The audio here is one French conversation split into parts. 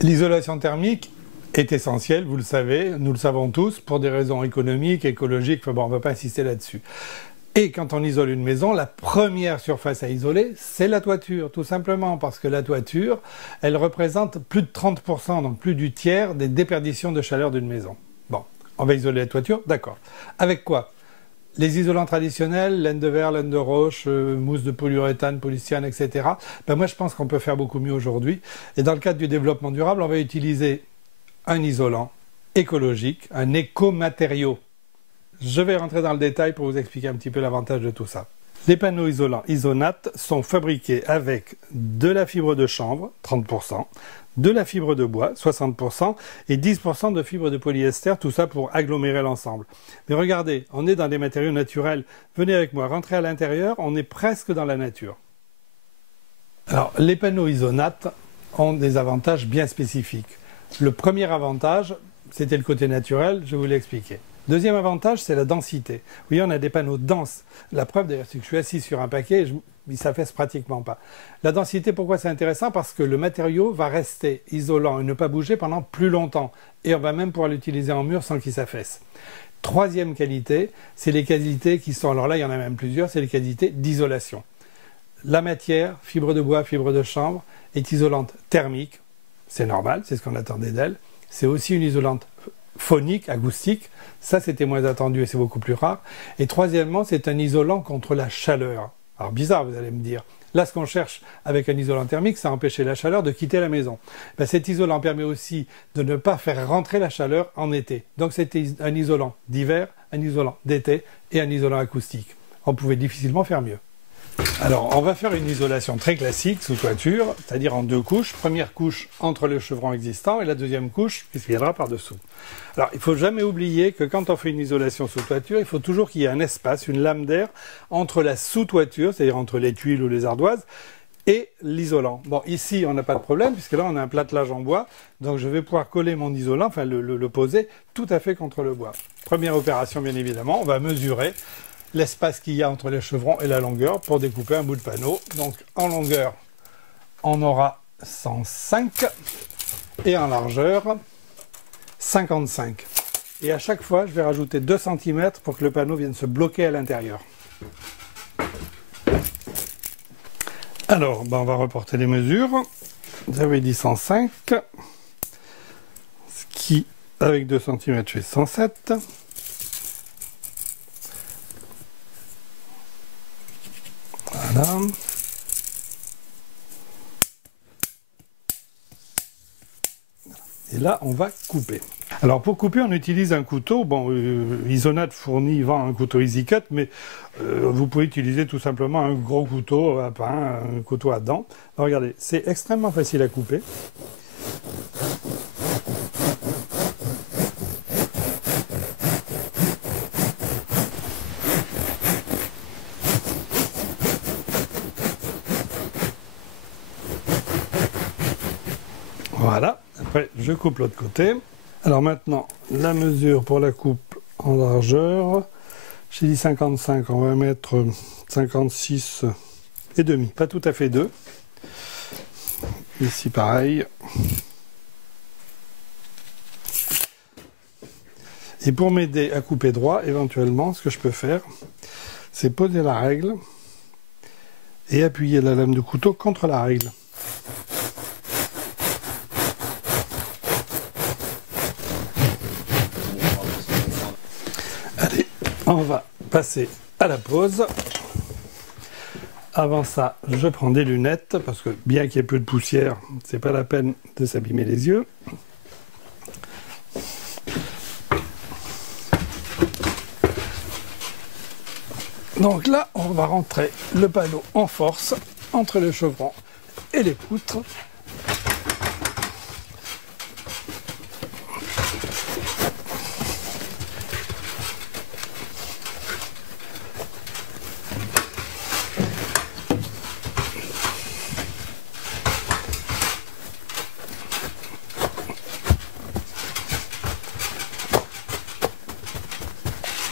L'isolation thermique est essentielle, vous le savez, nous le savons tous, pour des raisons économiques, écologiques, enfin bon, on ne va pas insister là-dessus. Et quand on isole une maison, la première surface à isoler, c'est la toiture, tout simplement, parce que la toiture, elle représente plus de 30%, donc plus du tiers des déperditions de chaleur d'une maison. Bon, on va isoler la toiture, d'accord. Avec quoi? Les isolants traditionnels, laine de verre, laine de roche, mousse de polyuréthane, polystyrène, etc. Ben moi, je pense qu'on peut faire beaucoup mieux aujourd'hui. Et dans le cadre du développement durable, on va utiliser un isolant écologique, un écomatériau. Je vais rentrer dans le détail pour vous expliquer un petit peu l'avantage de tout ça. Les panneaux isolants Isonat sont fabriqués avec de la fibre de chanvre, 30%, de la fibre de bois, 60%, et 10% de fibre de polyester, tout ça pour agglomérer l'ensemble. Mais regardez, on est dans des matériaux naturels. Venez avec moi, rentrez à l'intérieur, on est presque dans la nature. Alors, les panneaux Isonat ont des avantages bien spécifiques. Le premier avantage, c'était le côté naturel, je vais vous l'expliquer. Deuxième avantage, c'est la densité. Vous voyez, on a des panneaux denses. La preuve, d'ailleurs, c'est que je suis assis sur un paquet et il ne s'affaisse pratiquement pas. La densité, pourquoi c'est intéressant? Parce que le matériau va rester isolant et ne pas bouger pendant plus longtemps. Et on va même pouvoir l'utiliser en mur sans qu'il s'affaisse. Troisième qualité, c'est les qualités qui sont, alors là, il y en a même plusieurs, c'est les qualités d'isolation. La matière, fibre de bois, fibre de chanvre, est isolante thermique. C'est normal, c'est ce qu'on attendait d'elle. C'est aussi une isolante phonique, acoustique, ça c'était moins attendu et c'est beaucoup plus rare. Et troisièmement, c'est un isolant contre la chaleur. Alors bizarre, vous allez me dire. Là, ce qu'on cherche avec un isolant thermique, c'est empêcher la chaleur de quitter la maison. Ben, cet isolant permet aussi de ne pas faire rentrer la chaleur en été. Donc c'est un isolant d'hiver, un isolant d'été et un isolant acoustique. On pouvait difficilement faire mieux. Alors, on va faire une isolation très classique sous toiture, c'est-à-dire en deux couches. Première couche entre le chevron existant et la deuxième couche qui viendra par-dessous. Alors, il ne faut jamais oublier que quand on fait une isolation sous toiture, il faut toujours qu'il y ait un espace, une lame d'air entre la sous-toiture, c'est-à-dire entre les tuiles ou les ardoises, et l'isolant. Bon, ici, on n'a pas de problème, puisque là, on a un platelage en bois, donc je vais pouvoir coller mon isolant, enfin le poser tout à fait contre le bois. Première opération, bien évidemment, on va mesurer l'espace qu'il y a entre les chevrons et la longueur pour découper un bout de panneau. Donc en longueur, on aura 105 et en largeur, 55. Et à chaque fois, je vais rajouter 2 cm pour que le panneau vienne se bloquer à l'intérieur. Alors, on va reporter les mesures. J'avais dit 105, ce qui, avec 2 cm, fait 107. Voilà. Et là, on va couper. Alors pour couper, on utilise un couteau. Bon, Isonat vend un couteau EasyCut, mais vous pouvez utiliser tout simplement un gros couteau à pain, un couteau à dents. Alors, regardez, c'est extrêmement facile à couper. Voilà, après je coupe l'autre côté. Alors maintenant, la mesure pour la coupe en largeur, j'ai dit 55, on va mettre 56 et demi, pas tout à fait 2. Ici pareil. Et pour m'aider à couper droit, éventuellement, ce que je peux faire, c'est poser la règle et appuyer la lame de couteau contre la règle. Allez, on va passer à la pause. Avant ça, je prends des lunettes, parce que bien qu'il y ait peu de poussière, c'est pas la peine de s'abîmer les yeux. Donc là, on va rentrer le panneau en force entre le chevron et les poutres.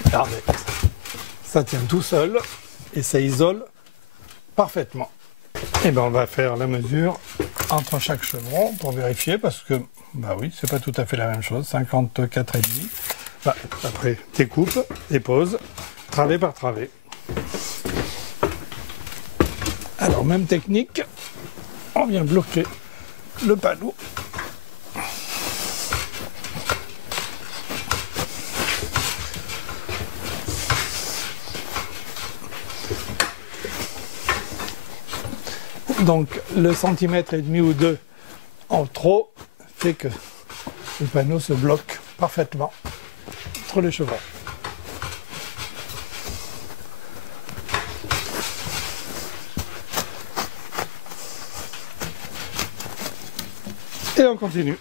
Regardez, ça tient tout seul et ça isole parfaitement. Et bien on va faire la mesure entre chaque chevron pour vérifier parce que, bah oui, c'est pas tout à fait la même chose, 54,5. Bah, après, découpe, dépose, travée par travée. Alors, même technique, on vient bloquer le panneau. Donc le centimètre et demi ou deux en trop fait que le panneau se bloque parfaitement entre les chevrons. Et on continue.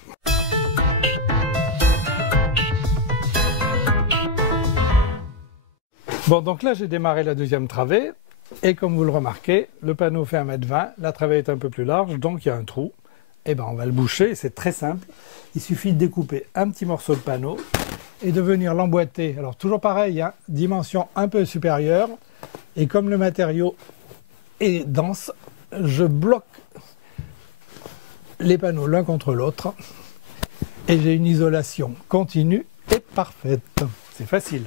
Bon, donc là j'ai démarré la deuxième travée. Et comme vous le remarquez, le panneau fait 1,20 m, la travée est un peu plus large, donc il y a un trou. Et ben on va le boucher, c'est très simple. Il suffit de découper un petit morceau de panneau et de venir l'emboîter. Alors toujours pareil, hein, dimension un peu supérieure. Et comme le matériau est dense, je bloque les panneaux l'un contre l'autre. Et j'ai une isolation continue et parfaite. C'est facile.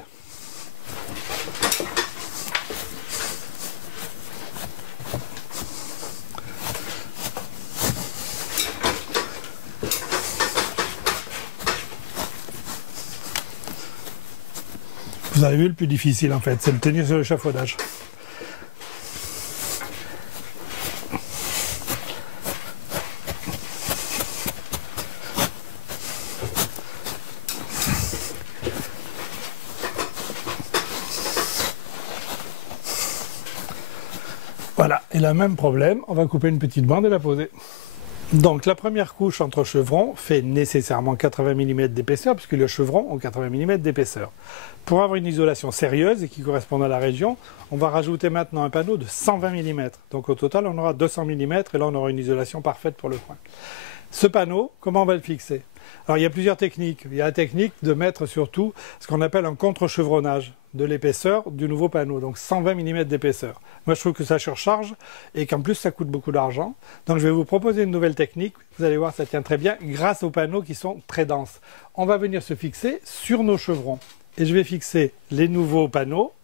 Vous avez vu, le plus difficile en fait, c'est de tenir sur l'échafaudage. Voilà, et le même problème, on va couper une petite bande et la poser. Donc la première couche entre chevrons fait nécessairement 80 mm d'épaisseur, puisque les chevrons ont 80 mm d'épaisseur. Pour avoir une isolation sérieuse et qui corresponde à la région, on va rajouter maintenant un panneau de 120 mm. Donc au total, on aura 200 mm, et là on aura une isolation parfaite pour le coin. Ce panneau, comment on va le fixer? Alors il y a plusieurs techniques. Il y a la technique de mettre surtout ce qu'on appelle un contre-chevronnage de l'épaisseur du nouveau panneau, donc 120 mm d'épaisseur. Moi je trouve que ça surcharge et qu'en plus ça coûte beaucoup d'argent. Donc je vais vous proposer une nouvelle technique, vous allez voir ça tient très bien grâce aux panneaux qui sont très denses. On va venir se fixer sur nos chevrons et je vais fixer les nouveaux panneaux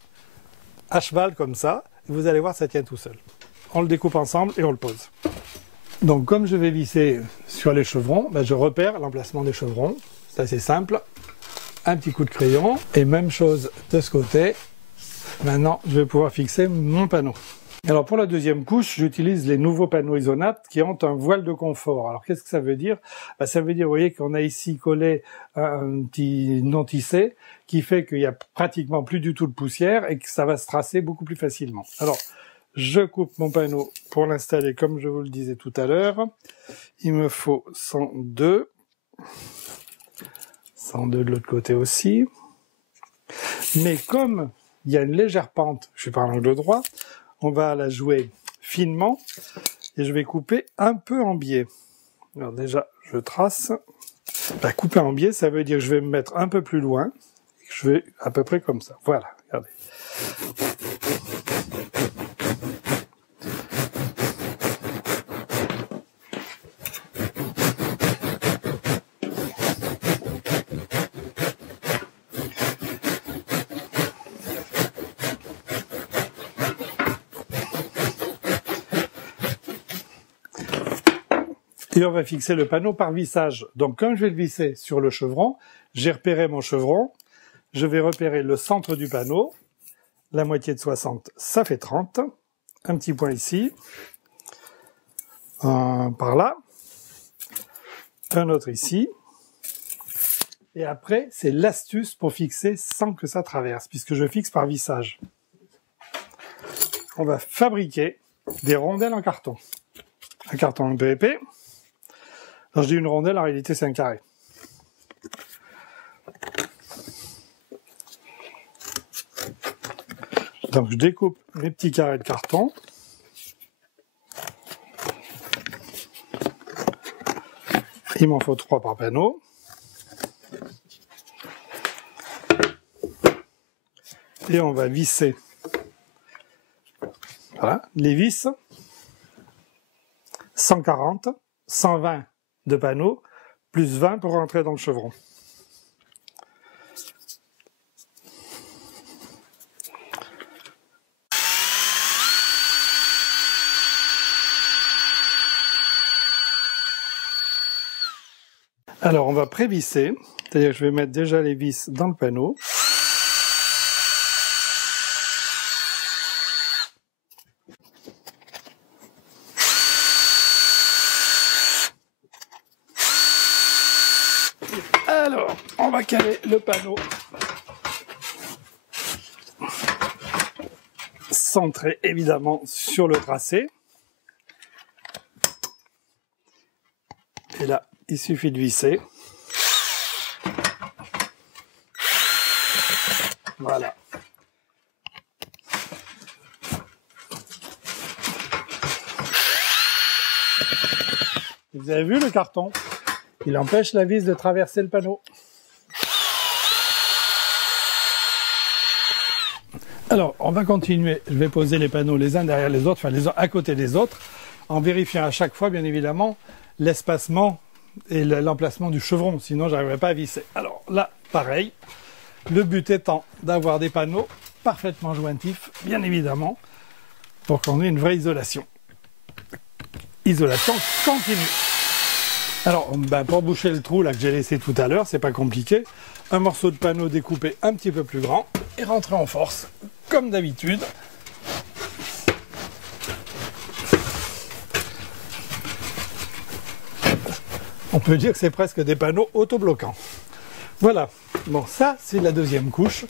à cheval comme ça, et vous allez voir ça tient tout seul. On le découpe ensemble et on le pose. Donc comme je vais visser sur les chevrons, ben, je repère l'emplacement des chevrons, c'est assez simple. Un petit coup de crayon, et même chose de ce côté. Maintenant, je vais pouvoir fixer mon panneau. Alors pour la deuxième couche, j'utilise les nouveaux panneaux Isonat qui ont un voile de confort. Alors qu'est-ce que ça veut dire? Ben, ça veut dire, vous voyez, qu'on a ici collé un petit non tissé qui fait qu'il n'y a pratiquement plus du tout de poussière et que ça va se tracer beaucoup plus facilement. Alors, je coupe mon panneau pour l'installer comme je vous le disais tout à l'heure. Il me faut 102. 102 de l'autre côté aussi. Mais comme il y a une légère pente, je suis par l'angle droit, on va la jouer finement et je vais couper un peu en biais. Alors déjà, je trace. Couper en biais, ça veut dire que je vais me mettre un peu plus loin. Je vais à peu près comme ça. Voilà, regardez. Et on va fixer le panneau par vissage. Donc comme je vais le visser sur le chevron, j'ai repéré mon chevron, je vais repérer le centre du panneau, la moitié de 60, ça fait 30, un petit point ici, un par là, un autre ici, et après c'est l'astuce pour fixer sans que ça traverse, puisque je fixe par vissage. On va fabriquer des rondelles en carton. Un carton un peu épais. Quand je dis une rondelle, en réalité, c'est un carré. Donc, je découpe mes petits carrés de carton. Il m'en faut 3 par panneau. Et on va visser. Voilà, les vis. 140. 120 de panneau, plus 20 pour rentrer dans le chevron. Alors on va prévisser, c'est-à-dire que je vais mettre déjà les vis dans le panneau. Alors, on va caler le panneau centré évidemment sur le tracé. Et là, il suffit de visser. Voilà. Vous avez vu le carton? Il empêche la vis de traverser le panneau. Alors, on va continuer. Je vais poser les panneaux les uns derrière les autres, enfin les uns à côté des autres, en vérifiant à chaque fois, bien évidemment, l'espacement et l'emplacement du chevron. Sinon, je n'arriverai pas à visser. Alors là, pareil. Le but étant d'avoir des panneaux parfaitement jointifs, bien évidemment, pour qu'on ait une vraie isolation. Isolation continue. Alors, pour boucher le trou là que j'ai laissé tout à l'heure, c'est pas compliqué. Un morceau de panneau découpé un petit peu plus grand et rentrer en force, comme d'habitude. On peut dire que c'est presque des panneaux autobloquants. Voilà. Bon, ça, c'est la deuxième couche.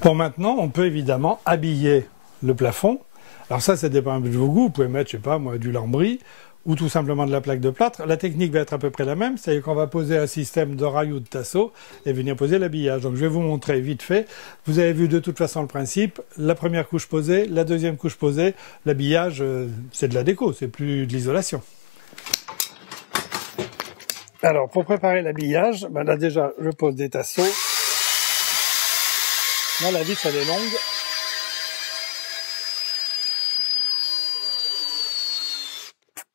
Pour maintenant, on peut évidemment habiller le plafond. Alors ça dépend un peu de vos goûts. Vous pouvez mettre, je sais pas moi, du lambris ou tout simplement de la plaque de plâtre. La technique va être à peu près la même, c'est-à-dire qu'on va poser un système de rails ou de tasseaux et venir poser l'habillage. Donc je vais vous montrer vite fait. Vous avez vu de toute façon le principe. La première couche posée, la deuxième couche posée. L'habillage, c'est de la déco, c'est plus de l'isolation. Alors pour préparer l'habillage, là déjà je pose des tasseaux. Là la vis elle est longue.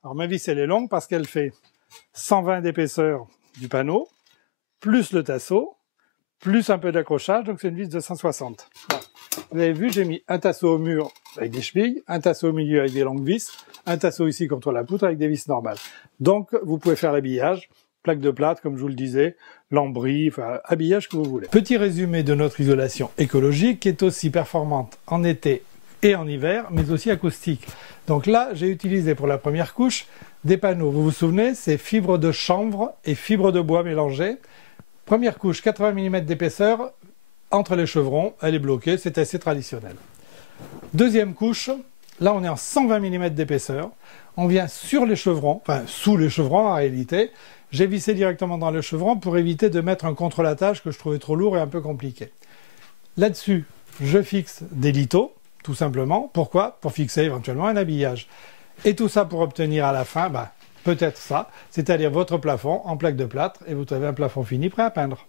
Alors ma vis elle est longue parce qu'elle fait 120 d'épaisseur du panneau, plus le tasseau, plus un peu d'accrochage, donc c'est une vis de 160. Voilà. Vous avez vu, j'ai mis un tasseau au mur avec des chevilles, un tasseau au milieu avec des longues vis, un tasseau ici contre la poutre avec des vis normales. Donc vous pouvez faire l'habillage, plaque de plâtre comme je vous le disais, lambris, enfin habillage que vous voulez. Petit résumé de notre isolation écologique qui est aussi performante en été et en hiver, mais aussi acoustique. Donc là, j'ai utilisé pour la première couche des panneaux. Vous vous souvenez, c'est fibre de chanvre et fibre de bois mélangées. Première couche, 80 mm d'épaisseur entre les chevrons. Elle est bloquée, c'est assez traditionnel. Deuxième couche, là on est en 120 mm d'épaisseur. On vient sur les chevrons, enfin sous les chevrons en réalité. J'ai vissé directement dans le chevron pour éviter de mettre un contre-latage que je trouvais trop lourd et un peu compliqué. Là-dessus, je fixe des lithos. Tout simplement. Pourquoi? Pour fixer éventuellement un habillage. Et tout ça pour obtenir à la fin, peut-être ça, c'est-à-dire votre plafond en plaque de plâtre et vous avez un plafond fini prêt à peindre.